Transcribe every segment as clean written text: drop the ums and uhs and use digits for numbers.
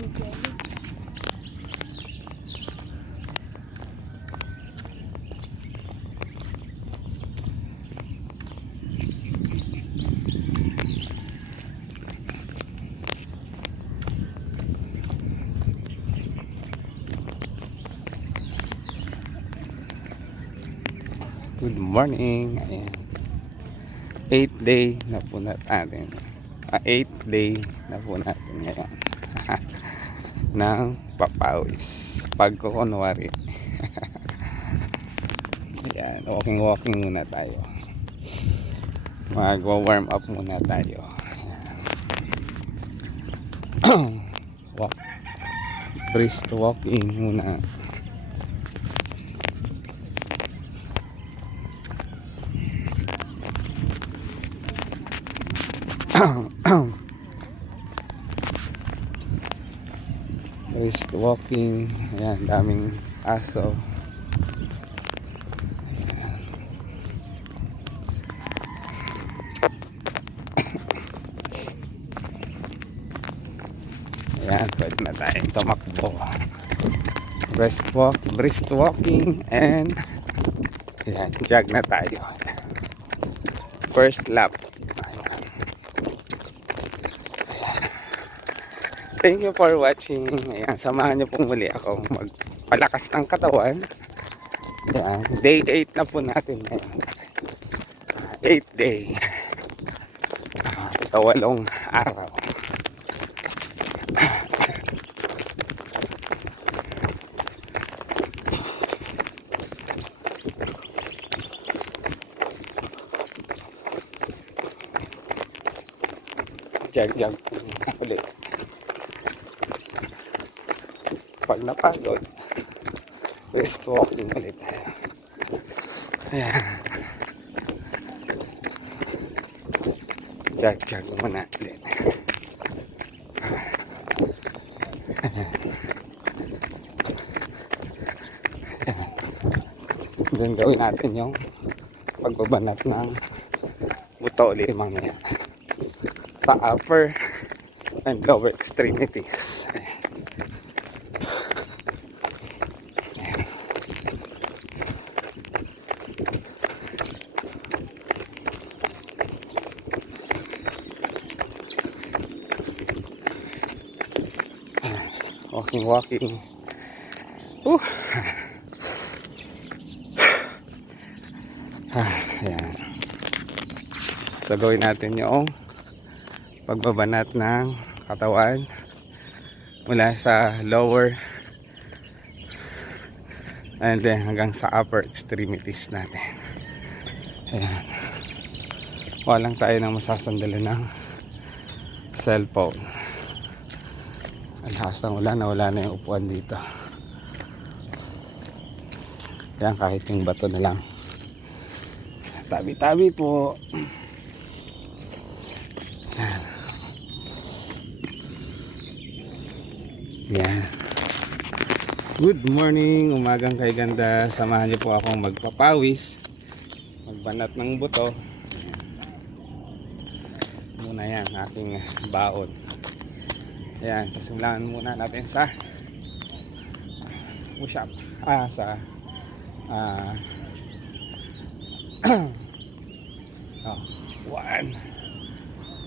Good morning. Ayan. 8th day na po natin. 8th day na po natin ngayon. ng papawis. Pagkukunwari. Ayan. Walking muna tayo. Mag-warm up muna tayo. Walk. Brisk walking muna. Brisk walking. Ayan, daming aso. Ayan, pwede na tayong tumakbo. Brisk walking and ayan, jog na tayo. First lap. Thank you for watching. Ayan, samahan niyo pong muli ako magpalakas ng katawan. Ayan, day 8 na po natin ngayon. 8th day. 8 araw. Jag ulit. Pag napagod, brisk walking ulit. Ayan. Jag muna ulit. Then gawin natin yung pagbabanat ng buto ulit mamaya sa upper and lower extremities. Walking. Ayan. So gawin natin yung pagbabanat ng katawan mula sa lower and then hanggang sa upper extremities natin. Ayan. Walang tayo nang masasandalan ng cellphone. Ang hasang ulan, nawala na yung upuan dito. Ayan, kahit yung bato na lang. Tabi-tabi po. Ayan. Ayan. Good morning, umagang kay ganda. Samahan niyo po akong magpapawis, magbanat ng buto. Ayan. Muna yan, aking baon. Ayan, sasimulan muna natin sa push up. Sa 1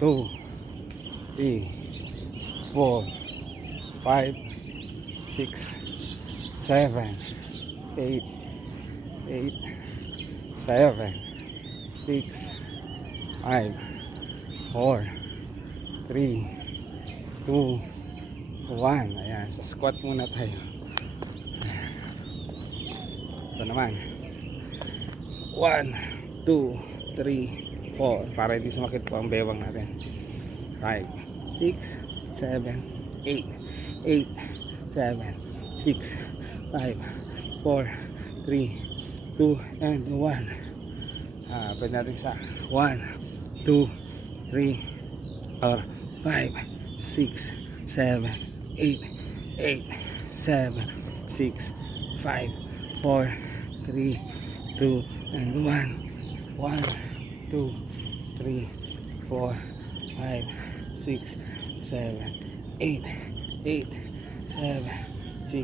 2 3 4 5 6 7 8 7 6 5 4 3 2 1. Ayan, sa squat muna tayo. Ito naman 1 2 3 4 para hindi sumakit po ang bewang natin. 5 6 7 8 7 6 5 4 3 2 and 1. Pwede natin sa 1 2 3 or 5 6 7 8 7 6 5 4 3 2 and 1 1 2 3 4 5 6 7 8 8 7 6 5 4 3 2 1. 1 2 3 4 5 6 7 8 8, 7, 6,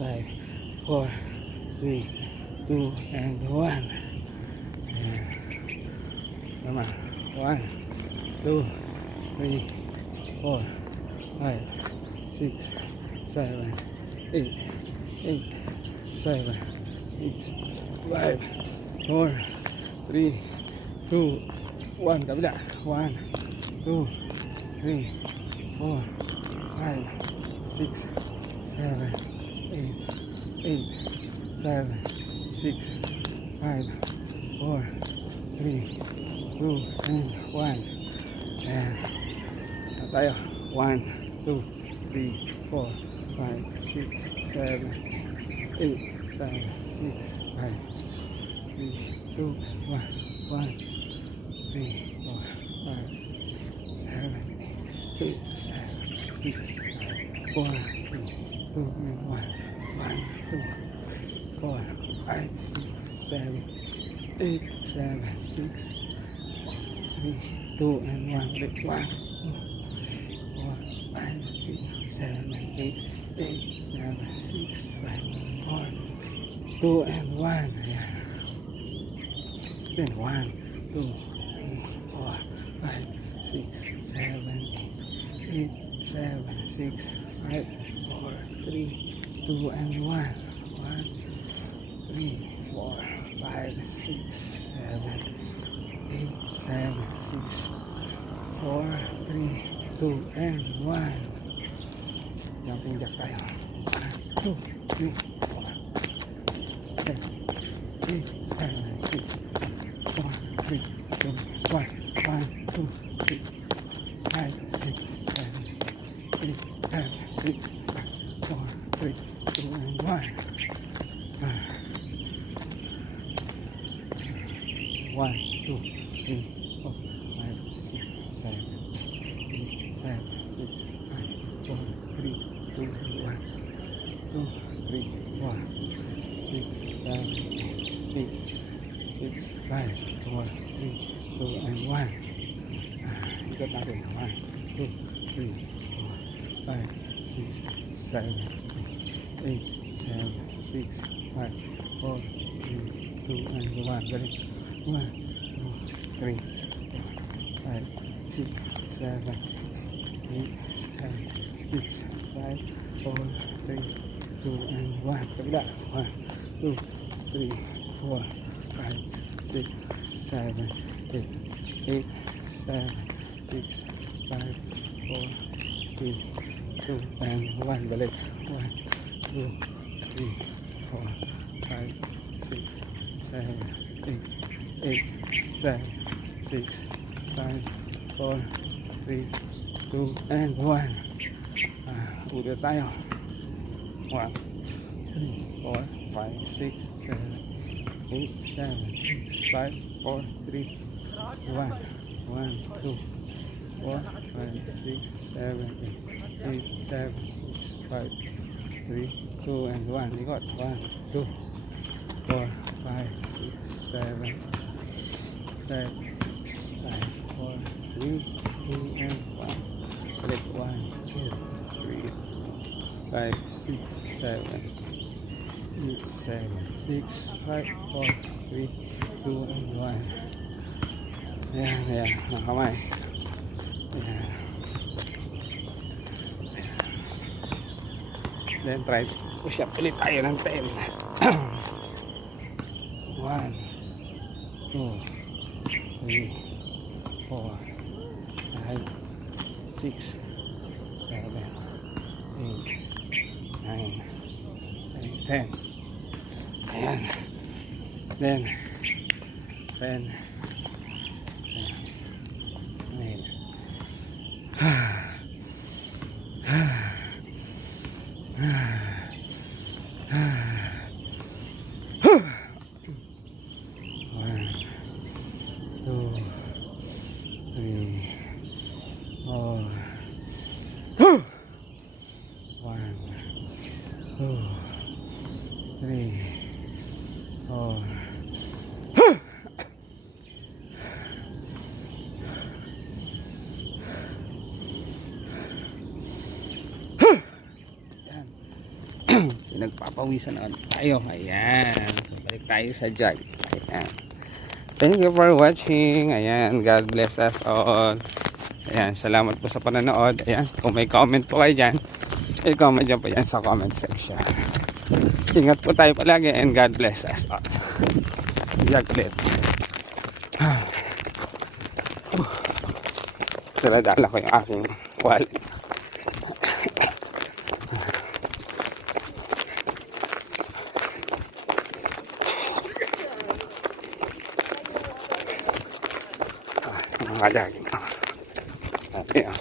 5, 4, 3, 2, and 1. Ayan. Tama. 1, 2, 3, 4, 5, 6, 7, 8, 8, 7, 6, 5, 4, 3, 2, 1. Kabila. 1, 2, 3, 4, 5, 6, 7, 8, 8, 7, 6, 5, 4, 3, 2, and 1. Ayan. Tayo. 1, 2, 3, 4, 5, 6, 7, 8, 7, 6, 5, 3, 2, 1, 1, 3, 4, 5, 7, 8, 6, 4, 3, 2, and 1, 1, 2, 4, 5, 6, 7, 8, 7, 6, 3, 2, and 1, 1, 4, 5, 6, 7, 8, 8, 7, 6, 5, 4, 2, and 1. Ayan. Then 1, 2, 3, 4, 5, 6, 7, 8, 7, 6, 5, 4, 3, 2, and 1. 1, 3, 4, 5, 6, 7, 8, 7, 6, 4, 3, 2, and 1. Jumping jack tayo. 1, 2, 3, 4, 7, 8, 7, 6, 4, 3, 2, 1, 1, 2, 3, 5, 6, 7, 8, 7, 6, 4, 3, 2, and 1. 1, 2, 3, 4, 5, 6, 7, 8, 7, 6, 5, 4, 3, 2, 1, 2, 3, 4, 6, 7, 8, 6, 5, 4, 3, 2, and 1. Ikot natin. 1, 2, 3, 4, 5, 6, 7, 8, 7, 6, 5, 4, 3, 2, and 1. Galing. 1, 2, 3, 4, 5, 6, 7, 8, 7, 6, 5, 4, 3, 2, and 1. Kabila. 1, 2, 3, 4, 5, 6, 7, 8, 8, 7, 6, 5, 4, 3, 2, and 1. Balik. 1, 2, 3, 4, 5, 6, 7, 8, 8, 7, 6, 5, 4, 3, 2, and 1. Ulit tayo. 1, 3, 4, 5, 6, 7, 8, 7, 6, 5, 4, 3, 1, 1, 2, 4, 5, 6, 7, 8, 8, 7, 6, 5, 3, 2, and 1. Ikot. 1, 2, 4, 5, 6, 7, 7, 5, 4, 3, 2, and 1. Balik. 1, 2, 3, 5, 6, 7, 8, 7, 6, 5, 4, 3, 2, and 1. Ayan, ayan. Mga kamay. Ayan. Then try push up ulit tayo ng 10. 1, 2, 3, 4, 5, 6, 7, 8, 9, 10. Ayan. Then 10, 9, 10. nagpapawisan na tayo. Ayan. So, balik tayo sa jog. Ayan. Thank you for watching. Ayan. God bless us all. Ayan. Salamat po sa panonood. Ayan. Kung may comment po kayo dyan, i-comment dyan po yan sa comment section. Ingat po tayo palagi and God bless us all. Jog ulit. Saladala ko yung aking wallet. Mga jogging. Ayan.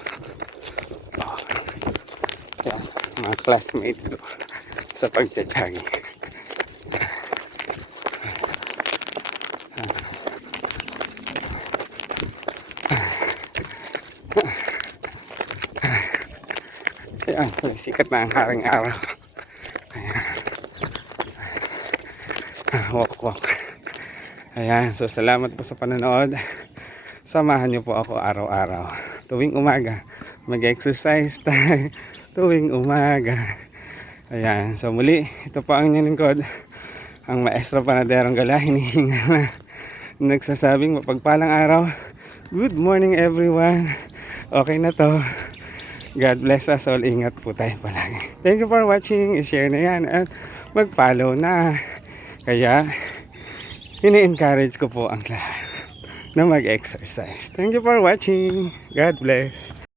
Ayan. Mga classmates ko sa pagja-jogging. Ayan, sikat na ang haring araw. Ayan. Walk. Ayan, so salamat po sa panonood. Samahan niyo po ako araw-araw. Tuwing umaga, mag-exercise tayo. Tuwing umaga. Ayan, so muli, ito po ang inyong lingkod. Ang maestro panaderong gala, hinihinga na. Nagsasabing mapagpalang araw. Good morning everyone. Okay na to. God bless us all. Ingat po tayo palagi. Thank you for watching. I-share na yan at mag-follow na. Kaya, ini-encourage ko po ang lahat na mag-exercise. Thank you for watching. God bless.